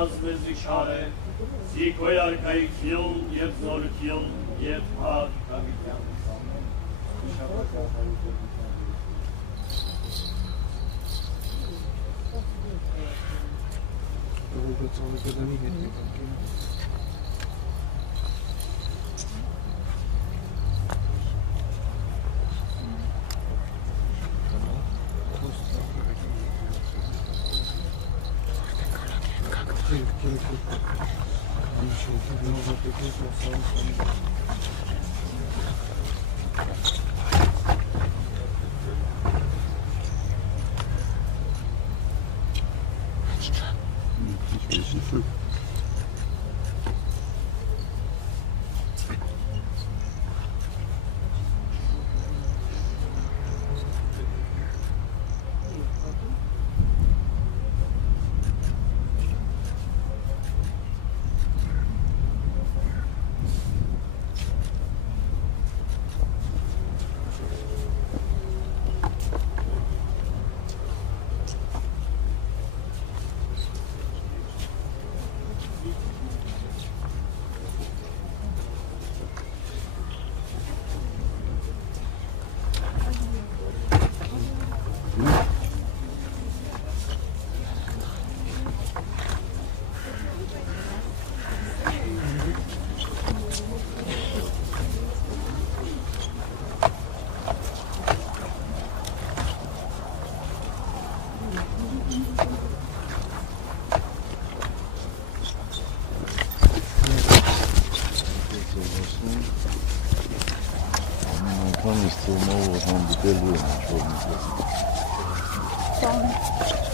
ազվեզի Զիքոյ արկայի քիլ և զոր քիլ և հատ կավիտյան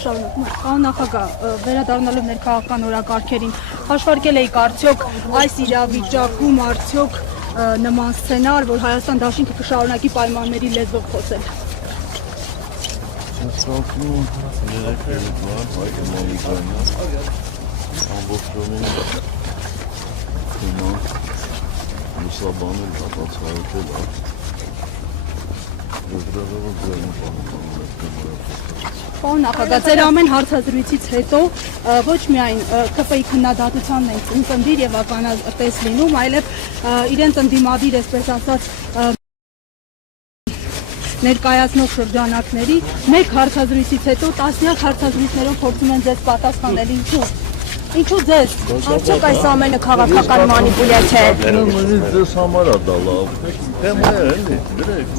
Պարոն նախագահ, վերադառնալով ներքաղաքական օրակարգերին, հաշվարկել եք արդյոք այս իրավիճակում արդյոք նման սցենար, որ Հայաստան դաշինքը կշարունակի պայմանների լեզվով խոսել։ Սրանքում երեք երեկվան Հայկ Մալիքյանը ամբողջովին թեման լուսաբանել, ապացուցել Պարոն նախագահ, ձեր ամեն հարցազրույցից հետո ոչ միայն ԿՊ-ի քննադատությանն են ծննդիր եւ ականատես լինում, այլև իրենց ընդդիմադիր, այսպես ասած, ներկայացնող շրջանակների մեկ հարցազրույցից հետո տասնյակ հարցազրույցներով փորձում են ձեզ պատասխանել ինչու ձեզ արդյոք այս ամենը քաղաքական մանիպուլյացիա է Ձեզ համար է դա լավ թեմա է էլի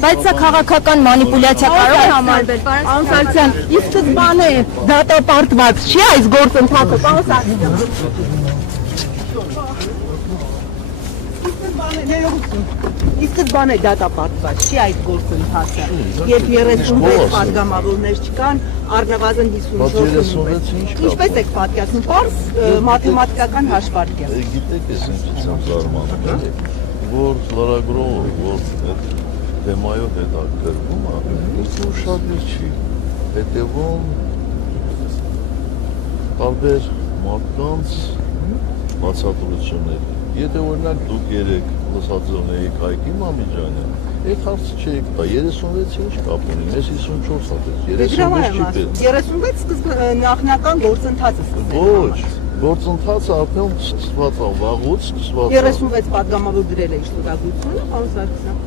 բայց սա քաղաքական մանիպուլյացիա կարող է համարվել պարոն Սարգսյան ի սկզբանե դատապարտված չի այս գործընթացը պարոն Սարգսյան Ի սկզբանե դատապարտված չի այդ գործընթացը, երբ 36 պատգամավորներ չկան, առնվազն 54 Ինչպես եք պատկերացնում, պարզ մաթեմատիկական հաշվարկ է։ Գիտեք ես ինչից եմ զարմանում, որ լրագրողը, որ այդ թեմայով հետաքրքրվում է, ուշադիր չի, հետևում տարբեր մարդկանց բացատրությունների։ Եթե օրինակ դուք երեք լսածոն էիք Հայկի Մամիջանյան, այդ հարցը չէիք տա, 36-ի ինչ կապ ունի, մեզ 54 հատեց, 36 նախնական գործընթացը Ոչ, գործընթացը արդեն սկսված է, վաղուց սկսված է 36 պատգամավոր դրել է շտկագությունը, պարոն Սարգսյան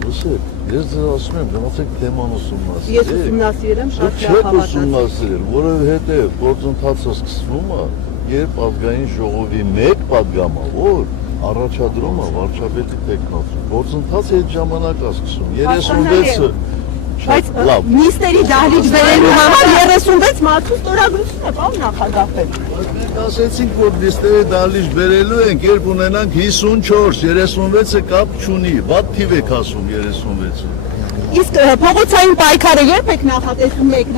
Լսեք, ես ձեզ ասում եմ, գնացեք թեման ուսումնասիրել Ես ուսումնասիրել եմ, շատ լավ հավատացել ուսումնասիրել, որովհետև գործընթացը սկսվում է երբ ազգային ժողովի մեկ պատգամավոր առաջադրում է վարչապետի տեխնացու։ Գործընթացը այդ ժամանակ է սկսում։ 36-ը Բայց նիստերի դահլիճ բերելու համար 36 մարդու ստորագրություն է, պարոն նախագահ։ Ասեցինք, որ նիստերի դահլիճ բերելու ենք, երբ ունենանք 54, 36-ը կապ չունի, վատ թիվ եք ասում 36-ը։ Իսկ փողոցային պայքարը երբ եք նախատեսում եք